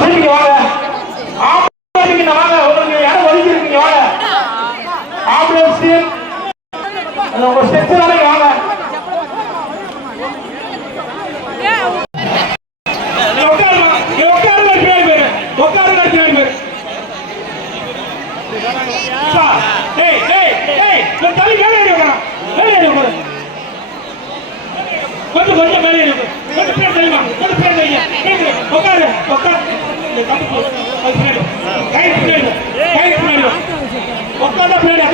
சீட்டுக்கு வாங்க. ஆம்புலன்ஸ் வாங்க. உங்களுக்கு இடம் ஒதுக்கி இருக்கீங்க வாங்க. ஆம்புலன்ஸ் உங்க ஸ்டெப்ஸ் வரைக்கும் வாங்க. கொஞ்சம் கொஞ்சம் மேலே கொஞ்சம் பேர் தெரியுமா கொஞ்சம் பேர் தெரியும் உட்காரு உட்காரு உட்காந்தா பின்னாடி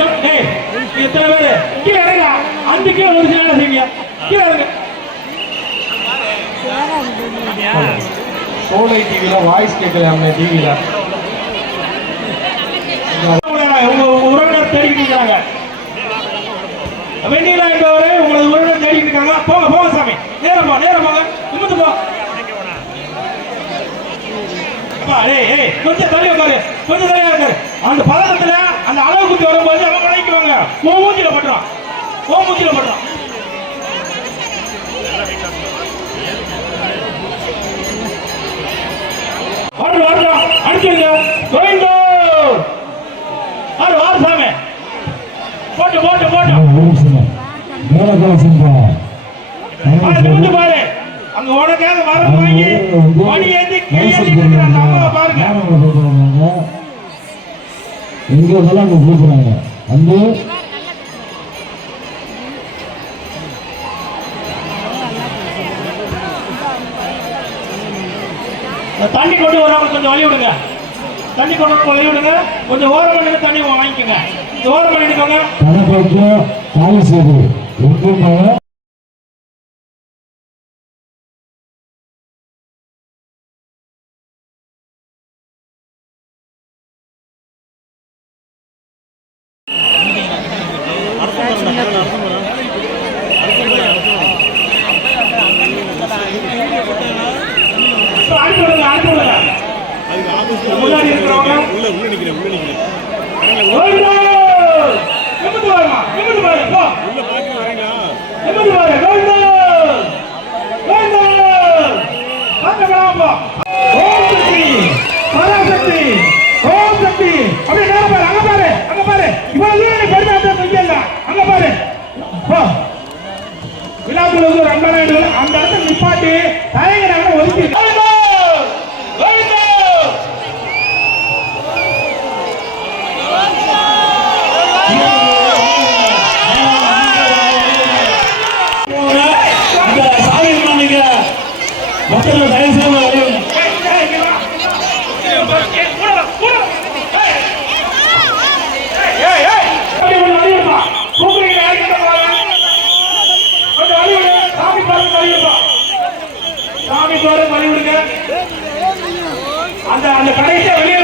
எத்தனை பேரு கீழே இறங்க 5 கிலோ ஒரு சில வேலை செய்யுங்க கீழே இறங்க. சோலை டிவில வாய்ஸ் கேட்கல டிவில உங்க உறவினர் தேடிட்டு இருக்காங்க. வெண்ணிலா என்பவரை உங்களது உறவினர் தேடிட்டு இருக்காங்க. போங்க போங்க சாமி நேரம் போங்க நிமிந்து போ. கொஞ்சம் தள்ளி உட்காரு கொஞ்சம் தள்ளியா இருக்காரு. அந்த பதட்டத்துல அந்த அளவு குத்தி வரும்போது அவங்க நினைக்குவாங்க மூஞ்சில பட்டுறான் அடிச்சுடுங்க. வாரு சாமி போட்டு பாரு அங்க உனக்காக மரம் வாங்கி மணி ஏந்தி பாருங்க. எங்க கூப்பிடுறாங்க வந்து தண்ணி கொண்டு வரவங்க கொஞ்சம் வழி விடுங்க. கொஞ்சம் ஓரம் பண்ணி தண்ணி வாங்கிக்கோங்க. ஓரம் பண்ணிக்கோங்க. முன்னாடி இருக்கிறவங்க விழாக்குழுக்கு ரங்கநாயுடு அந்த இடத்துல நிப்பாட்டி தலைங்கிறாங்க ஒதுக்கி சாமி போற வழி விடுங்க. அந்த கடைசியா வெளியே